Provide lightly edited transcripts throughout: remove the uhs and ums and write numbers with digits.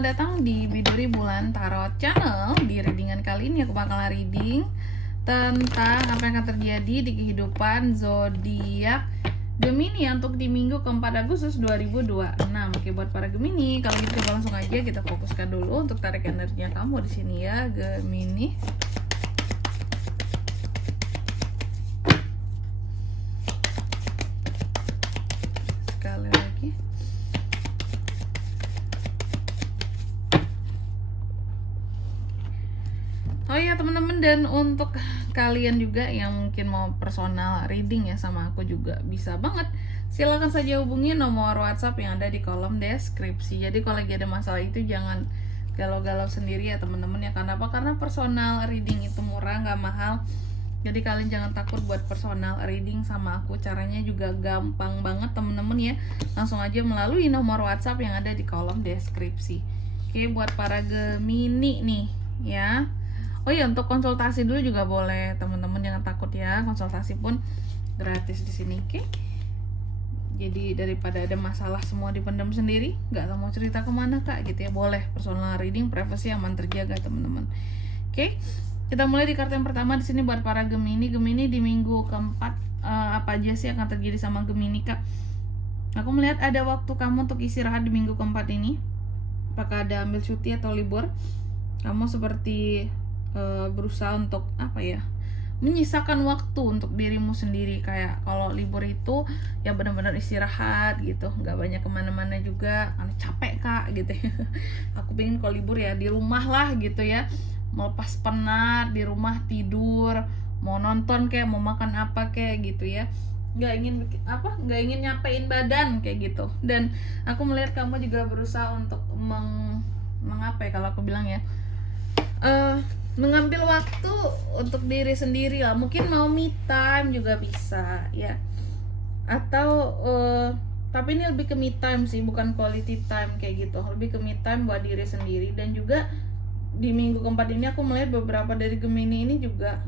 selamat datang di Biduri Bulan Tarot Channel. Di readingan kali ini aku bakalan reading tentang apa yang akan terjadi di kehidupan zodiak Gemini untuk di minggu keempat Agustus 2026. Oke, buat para Gemini, kalau gitu coba langsung aja kita fokuskan dulu untuk tarik energinya kamu di sini ya, Gemini. Sekali lagi. Oh iya teman-teman, dan untuk kalian juga yang mungkin mau personal reading ya sama aku juga bisa banget. Silakan saja hubungi nomor WhatsApp yang ada di kolom deskripsi. Jadi kalau lagi ada masalah itu jangan galau-galau sendiri ya teman-teman ya. Karena apa? Karena personal reading itu murah, nggak mahal. Jadi kalian jangan takut buat personal reading sama aku. Caranya juga gampang banget teman-teman ya. Langsung aja melalui nomor WhatsApp yang ada di kolom deskripsi. Oke, buat para Gemini nih ya. Oh iya, untuk konsultasi dulu juga boleh teman-teman, jangan takut ya, konsultasi pun gratis di sini, oke? Jadi daripada ada masalah semua dipendam sendiri, nggak tahu mau cerita kemana kak gitu ya, boleh personal reading, privacy aman terjaga teman-teman. Oke, kita mulai di kartu yang pertama di sini buat para Gemini. Gemini di minggu keempat apa aja sih akan terjadi sama Gemini kak? Aku melihat ada waktu kamu untuk istirahat di minggu keempat ini. Apakah ada ambil cuti atau libur? Kamu seperti berusaha untuk apa ya, menyisakan waktu untuk dirimu sendiri. Kayak kalau libur itu ya benar-benar istirahat gitu, nggak banyak kemana-mana juga karena capek kak gitu ya. Aku pengen kalau libur ya di rumah lah gitu ya, melepas penat di rumah, tidur, mau nonton kayak mau makan apa kayak gitu ya, nggak ingin nyapein badan kayak gitu. Dan aku melihat kamu juga berusaha untuk mengapa ya kalau aku bilang ya, mengambil waktu untuk diri sendiri lah. Mungkin mau me time juga bisa ya, atau tapi ini lebih ke me time sih, bukan quality time kayak gitu, lebih ke me time buat diri sendiri. Dan juga di minggu keempat ini aku melihat beberapa dari Gemini ini juga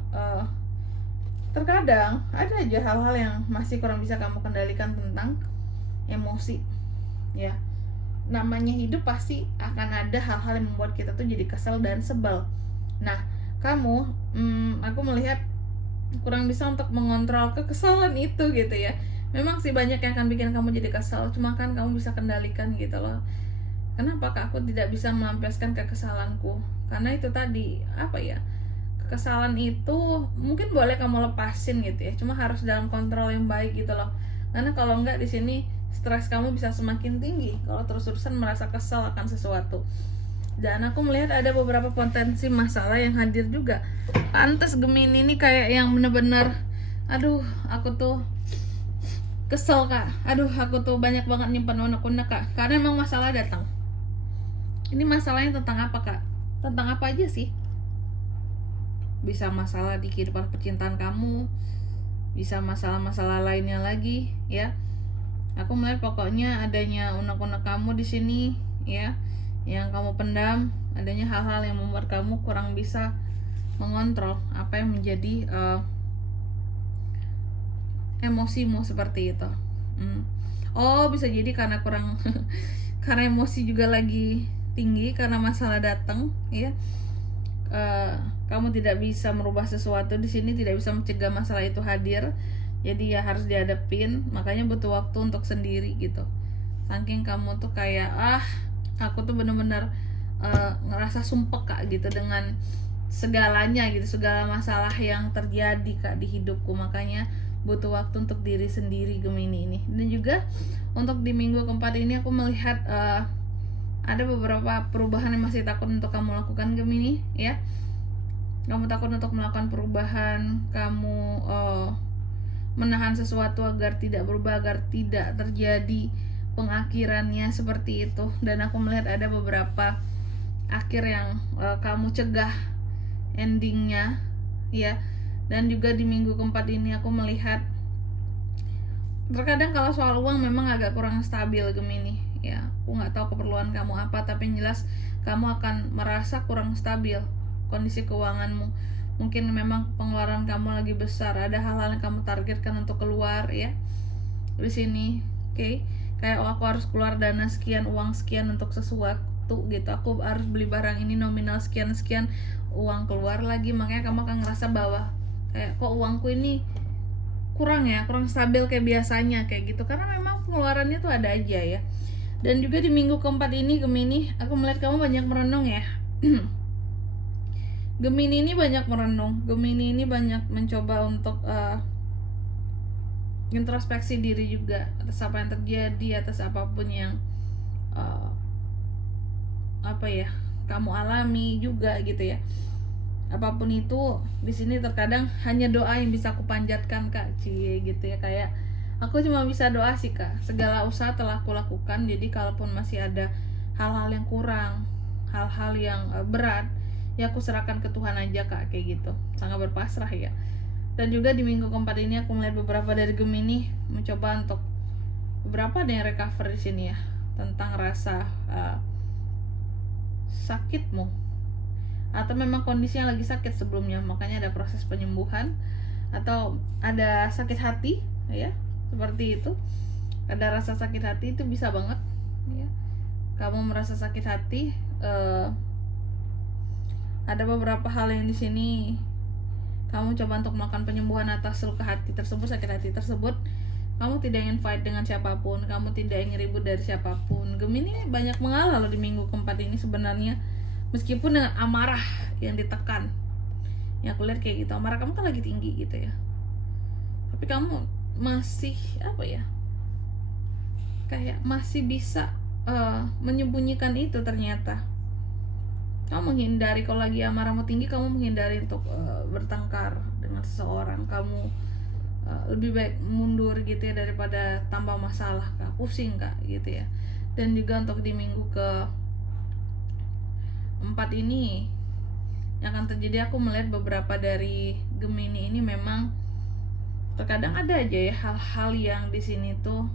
terkadang ada aja hal-hal yang masih kurang bisa kamu kendalikan tentang emosi ya. Namanya hidup pasti akan ada hal-hal yang membuat kita tuh jadi kesel dan sebel. Nah, kamu, aku melihat kurang bisa untuk mengontrol kekesalan itu gitu ya. Memang sih banyak yang akan bikin kamu jadi kesal, cuma kan kamu bisa kendalikan gitu loh. Kenapa kak aku tidak bisa melampiaskan kekesalanku? Karena itu tadi, apa ya, kekesalan itu mungkin boleh kamu lepasin gitu ya, cuma harus dalam kontrol yang baik gitu loh. Karena kalau enggak di sini stres kamu bisa semakin tinggi kalau terus-terusan merasa kesal akan sesuatu. Dan aku melihat ada beberapa potensi masalah yang hadir juga. Pantes Gemini ini kayak yang bener-bener, aduh aku tuh kesel kak, aduh aku tuh banyak banget nyimpan unek-unek kak, karena emang masalah datang. Ini masalahnya tentang apa kak? Tentang apa aja sih? Bisa masalah di kehidupan percintaan kamu, bisa masalah-masalah lainnya lagi ya. Aku melihat pokoknya adanya unek-unek kamu di sini ya, yang kamu pendam, adanya hal-hal yang membuat kamu kurang bisa mengontrol apa yang menjadi emosimu seperti itu. Oh bisa jadi karena kurang karena emosi juga lagi tinggi karena masalah datang ya. Kamu tidak bisa merubah sesuatu di sini, tidak bisa mencegah masalah itu hadir, jadi ya harus dihadapin. Makanya butuh waktu untuk sendiri gitu. Saking kamu tuh kayak aku tuh bener-bener ngerasa sumpek kak gitu dengan segalanya gitu, segala masalah yang terjadi kak di hidupku. Makanya butuh waktu untuk diri sendiri Gemini ini. Dan juga untuk di minggu keempat ini aku melihat ada beberapa perubahan yang masih takut untuk kamu lakukan Gemini ya. Kamu takut untuk melakukan perubahan, kamu menahan sesuatu agar tidak berubah, agar tidak terjadi pengakhirannya seperti itu. Dan aku melihat ada beberapa akhir yang kamu cegah endingnya ya. Dan juga di minggu keempat ini aku melihat terkadang kalau soal uang memang agak kurang stabil Gemini ya. Aku nggak tahu keperluan kamu apa, tapi yang jelas kamu akan merasa kurang stabil kondisi keuanganmu. Mungkin memang pengeluaran kamu lagi besar, ada hal-hal yang kamu targetkan untuk keluar ya di sini, oke? Kayak aku harus keluar dana sekian, uang sekian untuk sesuatu gitu, aku harus beli barang ini nominal sekian-sekian, uang keluar lagi, makanya kamu akan ngerasa bahwa kayak kok uangku ini kurang stabil kayak biasanya kayak gitu, karena memang pengeluarannya tuh ada aja ya. Dan juga di minggu keempat ini Gemini, aku melihat kamu banyak merenung ya. Gemini ini banyak merenung, Gemini ini banyak mencoba untuk introspeksi diri juga atas apa yang terjadi, atas apapun yang kamu alami juga gitu ya. Apapun itu di sini terkadang hanya doa yang bisa aku panjatkan Kak, gitu ya, kayak aku cuma bisa doa sih Kak. Segala usaha telah aku lakukan, jadi kalaupun masih ada hal-hal yang kurang, hal-hal yang berat, ya aku serahkan ke Tuhan aja Kak, kayak gitu. Sangat berpasrah ya. Dan juga di minggu keempat ini aku melihat beberapa dari Gemini mencoba untuk beberapa ada yang recover di sini ya, tentang rasa sakitmu, atau memang kondisinya lagi sakit sebelumnya, makanya ada proses penyembuhan, atau ada sakit hati ya, seperti itu. Ada rasa sakit hati itu bisa banget ya, kamu merasa sakit hati. Ada beberapa hal yang di sini kamu coba untuk melakukan penyembuhan atas luka hati tersebut, sakit hati tersebut. Kamu tidak ingin fight dengan siapapun, kamu tidak ingin ribut dari siapapun. Gemini banyak mengalah loh di minggu keempat ini sebenarnya, meskipun dengan amarah yang ditekan. Ya aku lihat kayak gitu, amarah kamu kan lagi tinggi gitu ya, tapi kamu masih kayak masih bisa menyembunyikan itu. Ternyata kamu menghindari, kalau lagi amarahmu tinggi, kamu menghindari untuk bertengkar dengan seseorang. Kamu lebih baik mundur gitu ya, daripada tambah masalah Kak, pusing Kak gitu ya. Dan juga untuk di minggu ke 4 ini yang akan terjadi, aku melihat beberapa dari Gemini ini memang terkadang ada aja ya hal-hal yang di sini tuh,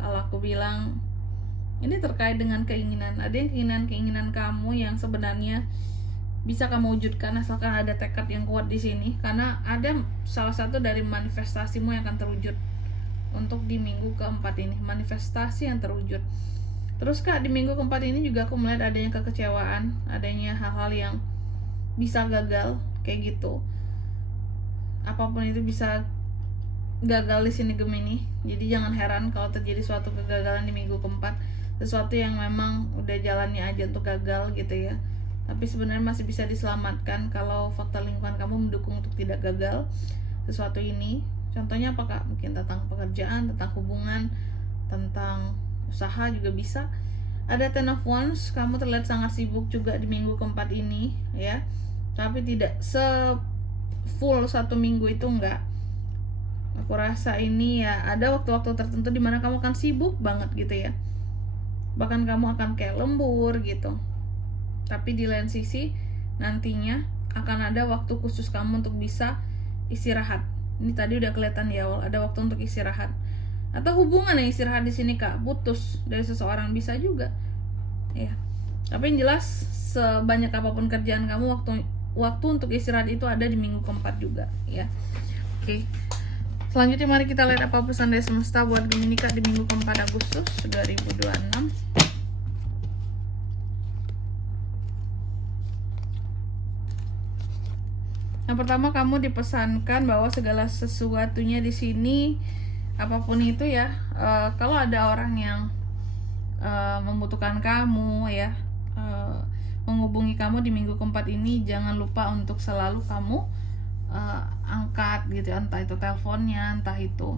kalau aku bilang ini terkait dengan keinginan. Ada yang keinginan kamu yang sebenarnya bisa kamu wujudkan asalkan ada tekad yang kuat di sini, karena ada salah satu dari manifestasimu yang akan terwujud untuk di minggu keempat ini, manifestasi yang terwujud. Terus Kak, di minggu keempat ini juga aku melihat adanya kekecewaan, adanya hal-hal yang bisa gagal kayak gitu. Apapun itu bisa gagal di sini Gemini. Jadi jangan heran kalau terjadi suatu kegagalan di minggu keempat, sesuatu yang memang udah jalannya aja untuk gagal gitu ya. Tapi sebenarnya masih bisa diselamatkan kalau faktor lingkungan kamu mendukung untuk tidak gagal sesuatu ini. Contohnya apa Kak? Mungkin tentang pekerjaan, tentang hubungan, tentang usaha juga bisa. Ada Ten of Wands, kamu terlihat sangat sibuk juga di minggu keempat ini ya, tapi tidak full satu minggu itu enggak. Aku rasa ini ya ada waktu-waktu tertentu di mana kamu akan sibuk banget gitu ya, bahkan kamu akan kayak lembur gitu. Tapi di lain sisi nantinya akan ada waktu khusus kamu untuk bisa istirahat. Ini tadi udah kelihatan di awal, ada waktu untuk istirahat. Atau hubungan yang istirahat di sini Kak, putus dari seseorang bisa juga ya. Tapi yang jelas sebanyak apapun kerjaan kamu, waktu untuk istirahat itu ada di minggu keempat juga ya. Oke. Selanjutnya mari kita lihat apa pesan dari semesta buat Gemini Kak di minggu keempat Agustus 2026. Yang pertama, kamu dipesankan bahwa segala sesuatunya di sini, apapun itu ya, kalau ada orang yang membutuhkan kamu ya, menghubungi kamu di minggu keempat ini, jangan lupa untuk selalu kamu angkat gitu, entah itu teleponnya, entah itu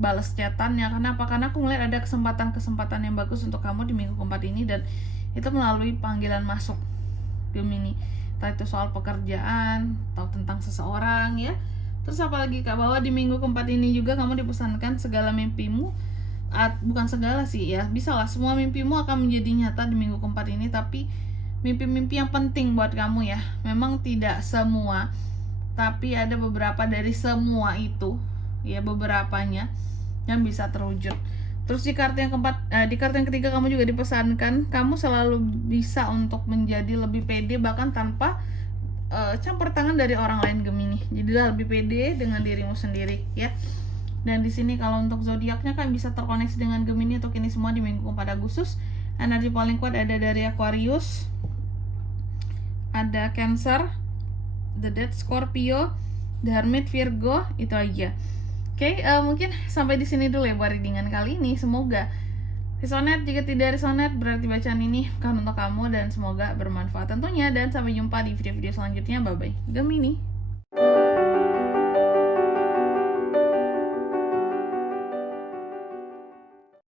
balas chatannya. Kenapa? Karena aku melihat ada kesempatan yang bagus untuk kamu di minggu keempat ini, dan itu melalui panggilan masuk Gemini, entah itu soal pekerjaan atau tentang seseorang ya. Terus apalagi Kak, bahwa di minggu keempat ini juga kamu dipesankan segala mimpimu, bukan segala sih ya, bisa lah semua mimpimu akan menjadi nyata di minggu keempat ini. Tapi mimpi-mimpi yang penting buat kamu ya, memang tidak semua, tapi ada beberapa dari semua itu ya, beberapanya yang bisa terwujud. Terus di kartu yang keempat, di kartu yang ketiga kamu juga dipesankan kamu selalu bisa untuk menjadi lebih pede bahkan tanpa campur tangan dari orang lain Gemini. Jadilah lebih pede dengan dirimu sendiri ya. Dan di sini kalau untuk zodiaknya kan bisa terkoneksi dengan Gemini untuk ini semua di minggu keempat Agustus. Energi paling kuat ada dari Aquarius, ada Cancer, The Death Scorpio, The Hermit Virgo, itu aja. Oke, mungkin sampai di sini dulu ya buat readingan kali ini. Semoga resonate. Jika tidak resonate, berarti bacaan ini bukan untuk kamu, dan semoga bermanfaat tentunya. Dan sampai jumpa di video-video selanjutnya. Bye bye, Gemini.